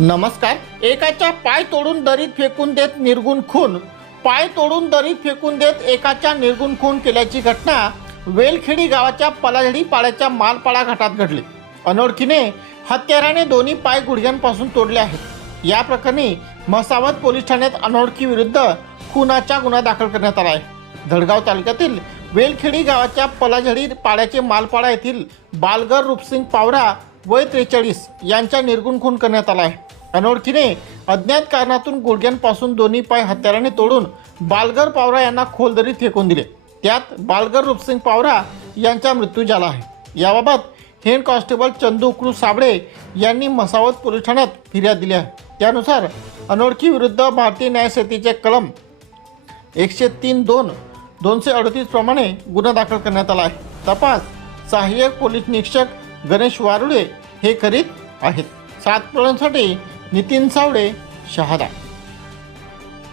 नमस्कार. एकाच्या पाय तोडून दरीत फेकून देत निर्गुण खून. पाय तोडून दरीत फेकून देत एकाच्या निर्गुण खून केल्याची घटना वेलखेडी गावाच्या पलाझडी पाड्याच्या मालपाडा घाटात घडली. अनोळखीने हत्याराने दोन्ही पाय गुडघ्यांपासून तोडले आहेत. या प्रकरणी मसावत पोलीस ठाण्यात अनोळखी विरुद्ध खुनाचा गुन्हा दाखल करण्यात आला आहे. धडगाव तालुक्यातील वेलखेडी गावाच्या पलाझडी पाड्याचे मालपाडा येथील बालगर रूपसिंग पावरा वय त्रेचाळीस यांच्या निर्गुण खून करण्यात आला आहे. अनोळखीने अज्ञात कारणातून गुडघ्यांपासून दोन्ही पाय हत्याराने तोडून बालगर पावरा यांना खोल दरीत फेकून दिले. त्यात बालगर रूपसिंग पावरा यांचा मृत्यू झाला आहे. याबाबत हेड कॉन्स्टेबल चंदू उकरू साबळे यांनी मसावत पोलीस ठाण्यात फिर्याद दिली आहे. त्यानुसार अनोळखी विरुद्ध भारतीय न्यायसेतीचे कलम एकशे तीन दोन दोनशे अडतीस प्रमाणे गुन्हा दाखल करण्यात आला आहे. तपास सहाय्यक पोलीस निरीक्षक गणेश वारुडे हे करीत आहेत. सात प्रळांसाठी नितीन सावडे शहादा